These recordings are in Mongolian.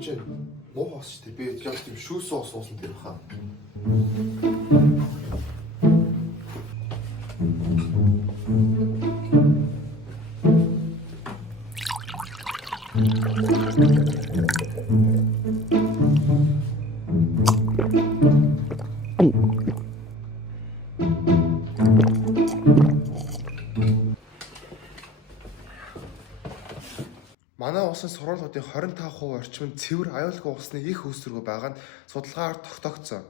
Жин муу хоос шүү дээ. Би яг тийм шүүс хоос уусан тэр хаа. Манай улсын сургуулиудын 25% орчим нь цэвэр аюулгүй усны их үүсвэргүй байгаа нь судалгаагаар тогтоогдсон.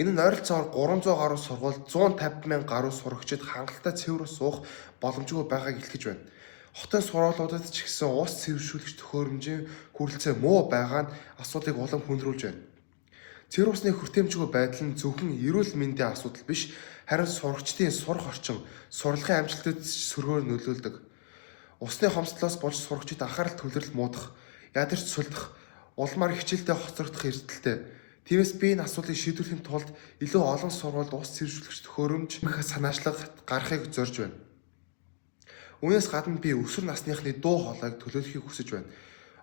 Энэ нь ойролцоогоор 300 гаруй сургууль 150,000 гаруй сурагчид хангалттай цэвэр ус уух боломжгүй байгааг илтгэж байна. Хотын сургуулиудад ч гэсэн ус цэвэршүүлэгч төхөөрөмжийн хүрэлцээ муу байгаа нь асуудлыг улам хүндрүүлж байна. Цэвэр усны хүртээмжгүй байдал нь зөвхөн эрүүл мэндийн асуудал биш, харин сурагчдын сурах орчин, сурлагын амжилтад сөргөөр нөлөөлдөг. Усны хомсдлоос болж сурагчид анхаарал төвлөрөл муудах, ядарч сулдах, улмаар хичээлдээ хоцрогдох эрсдэлтэй. Тиймээс би энэ асуудлыг шийдвэрлэхийн тулд илүү олон сургуульд ус цэвэршүүлэгч төхөөрөмж санаачлага гаргахыг зорж байна. Үүнээс гадна би өсвөр насныхны дуу хоолойг төлөөлөхийг хүсэж байна.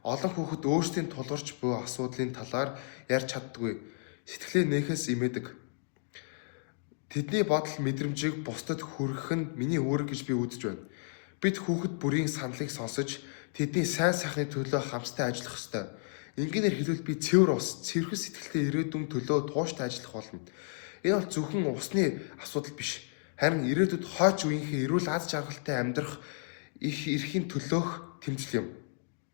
Олон хүүхэд өөрсдийн тулгарч буй асуудлын талаар ярьж чаддаггүй, сэтгэлээ нээхээс имээдэг. Тэдний бодол мэдрэмжийг бусдад хүргэх нь миний үүрэг гэж би үзэж байна. Бид хүүхэд бүрийн саналыг сонсож, тэдний сайн сайхны төлөө хамтдаа ажиллах ёстой. Ингээнээр хэлбэл би цэвэр ус, цэвэрхэн сэтгэлтэй ирээдүйн төлөө тууштай ажиллах болно. Энэ бол зөвхөн усны асуудал биш. Харин ирээдүйд хойч үеийнхээ эрүүл аз жаргалтай амьдрах их эрхийн төлөөх тэмцэл юм.